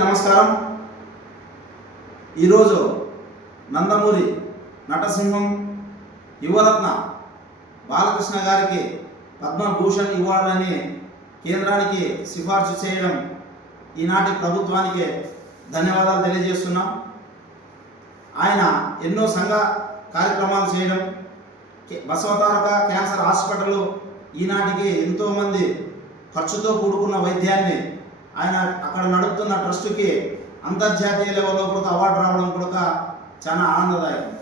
నమస్కారం. ఈరోజు నందమూరి నటసింహం యువరత్న బాలకృష్ణ గారికి పద్మభూషణ్ ఇవ్వాలని కేంద్రానికి సిఫార్సు చేయడం ఈనాటి ప్రభుత్వానికి ధన్యవాదాలు తెలియజేస్తున్నాం. ఆయన ఎన్నో సంఘ కార్యక్రమాలు చేయడం, బసవతారక క్యాన్సర్ హాస్పిటల్ ఈనాటికి ఎంతోమంది ఖర్చుతో కూడుకున్న వైద్యాన్ని ఆయన అక్కడ నడుపుతున్న ట్రస్టుకి అంతర్జాతీయ లెవెల్లో కూడా అవార్డు రావడం కూడా చాలా ఆనందదాయకం.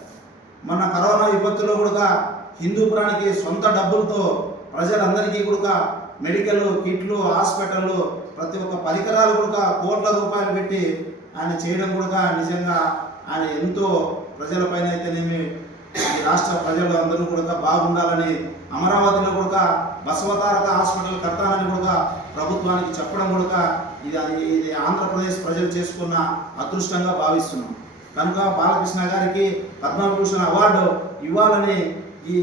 మొన్న కరోనా విపత్తులో కూడా హిందూపురానికి సొంత డబ్బులతో ప్రజలందరికీ కూడా మెడికల్ కిట్లు, హాస్పిటళ్ళు, ప్రతి ఒక్క పరికరాలు కూడా కోట్ల రూపాయలు పెట్టి ఆయన చేయడం కూడా నిజంగా ఆయన ఎంతో ప్రజలపైన అయితేనేమి ఈ రాష్ట్ర ప్రజలు అందరూ కూడా బాగుండాలని అమరావతిలో కూడా బసవతారక హాస్పిటల్ కట్టాలని కూడా ప్రభుత్వానికి చెప్పడం కూడా ఇది ఆంధ్రప్రదేశ్ ప్రజలు చేసుకున్న అదృష్టంగా భావిస్తున్నాం. కనుక బాలకృష్ణ గారికి పద్మభూషణ్ అవార్డు ఇవ్వాలని ఈ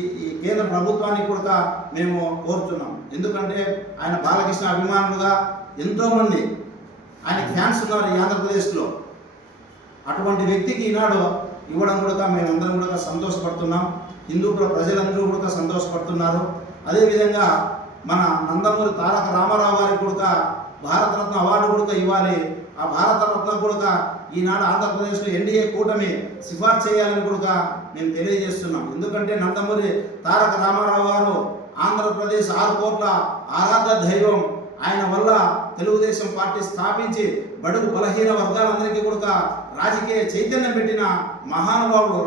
కేంద్ర ప్రభుత్వానికి కూడా మేము కోరుతున్నాం. ఎందుకంటే ఆయన బాలకృష్ణ అభిమానులుగా ఎంతోమంది ఆయన ఫ్యాన్స్ ఉన్నారు ఈ ఆంధ్రప్రదేశ్లో. అటువంటి వ్యక్తికి ఈనాడు ఇవ్వడం కూడా మేమందరం కూడా సంతోషపడుతున్నాం. హిందూపుర ప్రజలందరూ కూడా సంతోషపడుతున్నారు. అదేవిధంగా మన నందమూరి తారక రామారావు గారికి కూడా భారతరత్న అవార్డు కూడా ఇవ్వాలి. ఆ భారతరత్న కూడా ఈనాడు ఆంధ్రప్రదేశ్లో ఎన్డీఏ కూటమి సిఫార్సు చేయాలని కూడా మేము తెలియజేస్తున్నాం. ఎందుకంటే నందమూరి తారక రామారావు గారు ఆంధ్రప్రదేశ్ 6 కోట్ల ఆరాధ్య దైవం. ఆయన వల్ల తెలుగుదేశం పార్టీ స్థాపించి బడుగు బలహీన వర్గాలందరికీ కూడా రాజకీయ చైతన్యం పెట్టిన మహానుభావుడు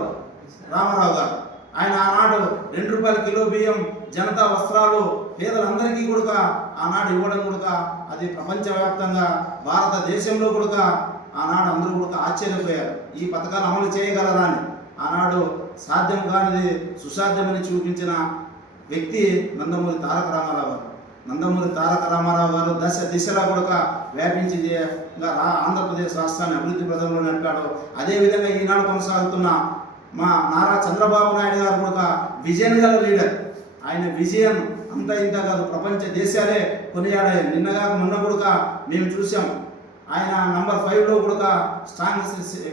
రామారావు గారు. ఆయన ఆనాడు 2 రూపాయల కిలో బియ్యం, జనతా వస్త్రాలు పేదలందరికీ కూడా ఆనాడు ఇవ్వడం కూడా అది ప్రపంచవ్యాప్తంగా భారతదేశంలో కూడా ఆనాడు అందరూ కూడా ఆశ్చర్యపోయారు. ఈ పథకాలు అమలు చేయగలరా అని. ఆనాడు సాధ్యం కానిది సుసాధ్యమని చూపించిన వ్యక్తి నందమూరి తారక రామారావు గారు. నందమూరి తారక రామారావు గారు దశ దిశలా కూడా వ్యాపించి ఆంధ్రప్రదేశ్ రాష్ట్రాన్ని అభివృద్ధి పథంలో నడిపాడు. అదేవిధంగా ఈనాడు కొనసాగుతున్న మా నారా చంద్రబాబు నాయుడు గారు కూడా విజన్ గల లీడర్. ఆయన విజయం అంత ఇంత కాదు, ప్రపంచ దేశాలే కొనియాడాయి. నిన్నగా మొన్న కూడా మేము చూసాం. ఆయన నంబర్ 5లో కూడా స్ట్రాంగ్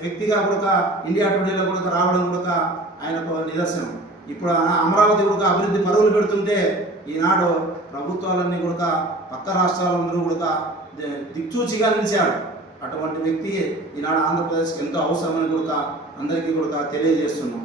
వ్యక్తిగా కూడా ఇండియా టుడేలో కూడా రావడం కూడా ఆయనకు నిదర్శనం. ఇప్పుడు అమరావతి కూడా అభివృద్ధి పరుగులు పెడుతుంటే ఈనాడు ప్రభుత్వాలన్నీ కూడా పక్క రాష్ట్రాలందరూ కూడా దిక్చూచిగా నిలిచాడు. అటువంటి వ్యక్తి ఈనాడు ఆంధ్రప్రదేశ్కి ఎంతో అవసరమని కూడా అందరికీ కూడా తెలియజేస్తున్నాం.